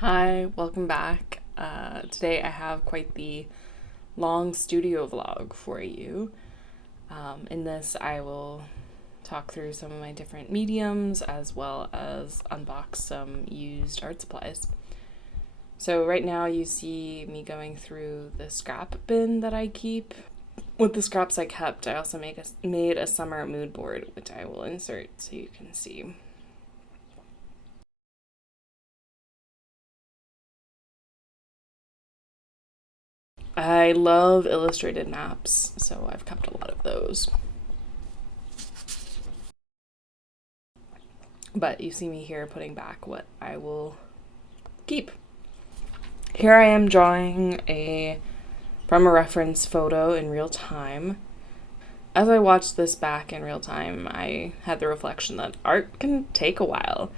Hi, welcome back. Today I have quite the long studio vlog for you. In this, I will talk through some of my different mediums as well as unbox some used art supplies. So right now you see me going through the scrap bin that I keep. With the scraps I kept, I also made a summer mood board, which I will insert so you can see. I love illustrated maps, so I've kept a lot of those. But you see me here putting back what I will keep. Here I am drawing from a reference photo in real time. As I watched this back in real time, I had the reflection that art can take a while.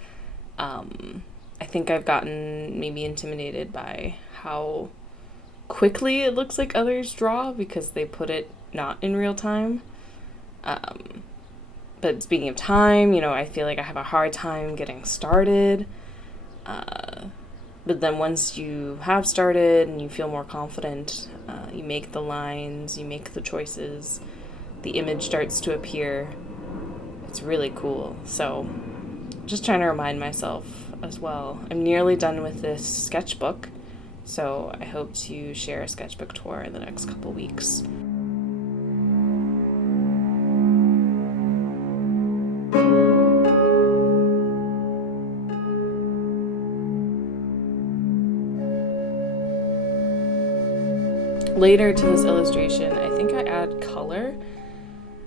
I think I've gotten maybe intimidated by how quickly it looks like others draw because they put it not in real time. But speaking of time, I feel like I have a hard time getting started. But then once you have started and you feel more confident, you make the lines, you make the choices, the image starts to appear. It's really cool. So just trying to remind myself as well. I'm nearly done with this sketchbook, so I hope to share a sketchbook tour in the next couple weeks. Later to this illustration, I think I add color,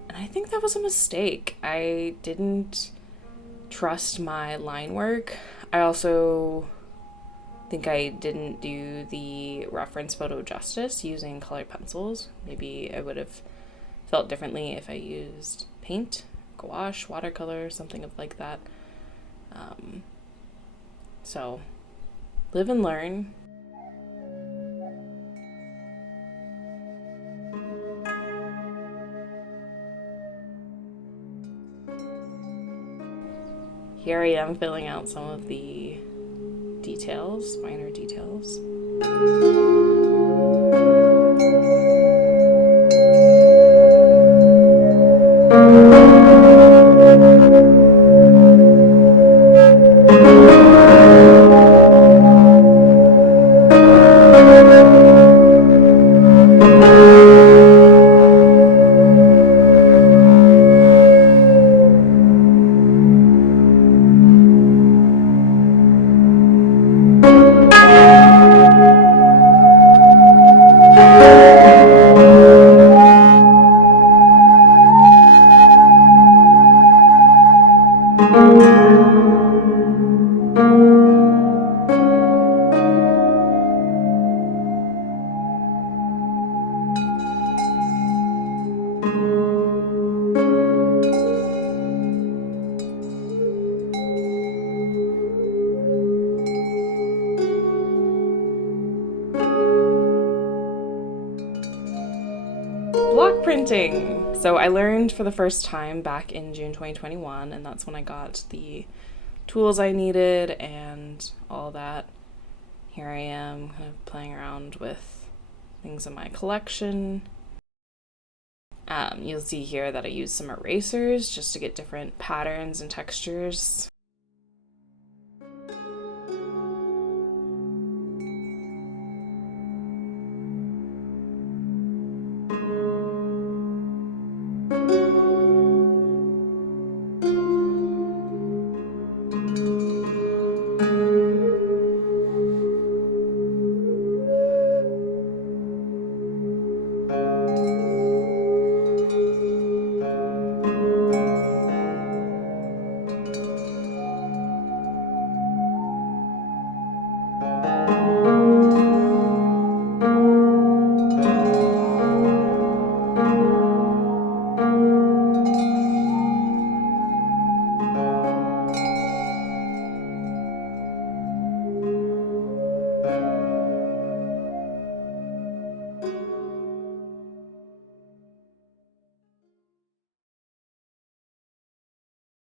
and I think that was a mistake. I didn't trust my line work. I also think I didn't do the reference photo justice using colored pencils. Maybe I would have felt differently if I used paint, gouache, watercolor, something like that. So live and learn. Here I am filling out some of the details, minor details. Block printing! So I learned for the first time back in June 2021, and that's when I got the tools I needed and all that. Here I am kind of playing around with things in my collection. You'll see here that I used some erasers just to get different patterns and textures.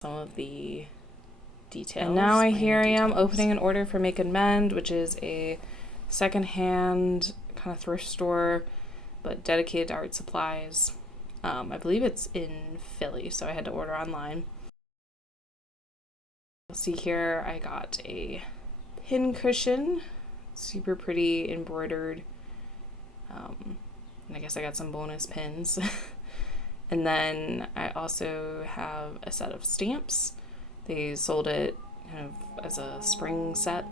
Some of the details. And now here I am opening an order for Make and Mend, which is a secondhand kind of thrift store, but dedicated to art supplies. I believe it's in Philly, so I had to order online. You'll see here I got a pin cushion, super pretty embroidered. And I guess I got some bonus pins. And then I also have a set of stamps. They sold it kind of as a spring set.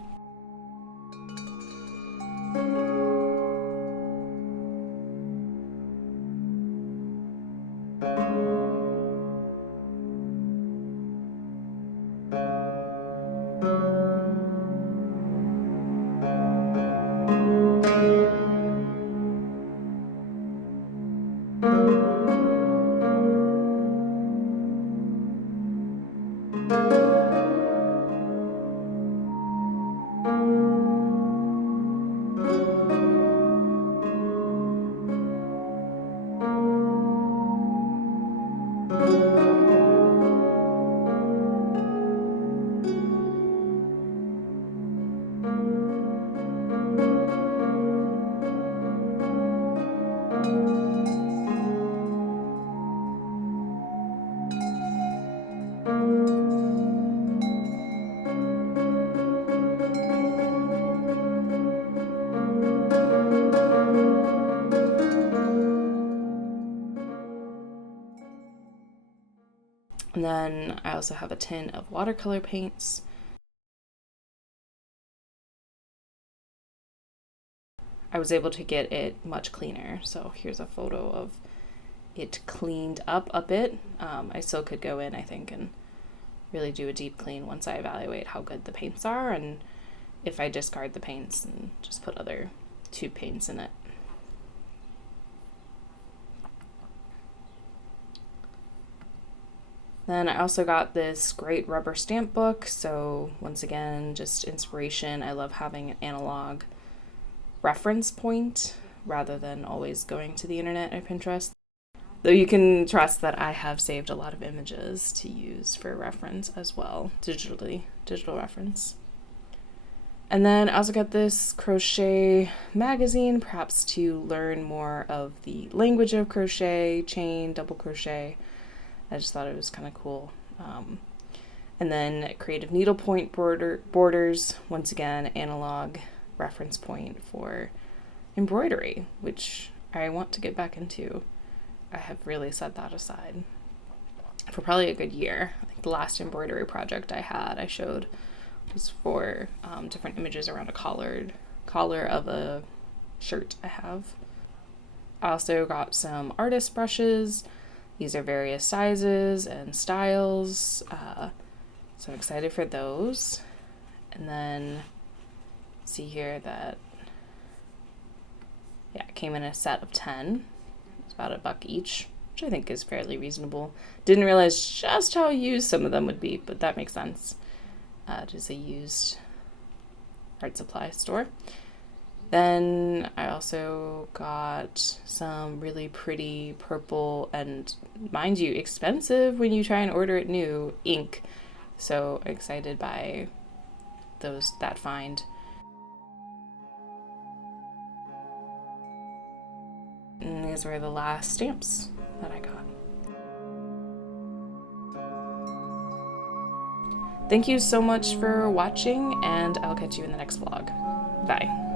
And then I also have a tin of watercolor paints. I was able to get it much cleaner. So here's a photo of it cleaned up a bit. I still could go in, I think, and really do a deep clean once I evaluate how good the paints are and if I discard the paints and just put other tube paints in it. Then I also got this great rubber stamp book. So once again, just inspiration. I love having an analog reference point rather than always going to the internet or Pinterest. Though you can trust that I have saved a lot of images to use for reference as well, digital reference. And then I also got this crochet magazine, perhaps to learn more of the language of crochet, chain, double crochet. I just thought it was kind of cool. And then creative needlepoint borders, once again, analog reference point for embroidery, which I want to get back into. I have really set that aside for probably a good year. I think the last embroidery project I showed was for different images around a collar of a shirt I have. I also got some artist brushes. These are various sizes and styles, so I'm excited for those. And then see here that, yeah, it came in a set of 10. It's about $1 each, which I think is fairly reasonable. Didn't realize just how used some of them would be, but that makes sense. It is a used art supply store. Then I also got some really pretty purple and, mind you, expensive when you try and order it new, ink. So excited by that find. And these were the last stamps that I got. Thank you so much for watching, and I'll catch you in the next vlog. Bye.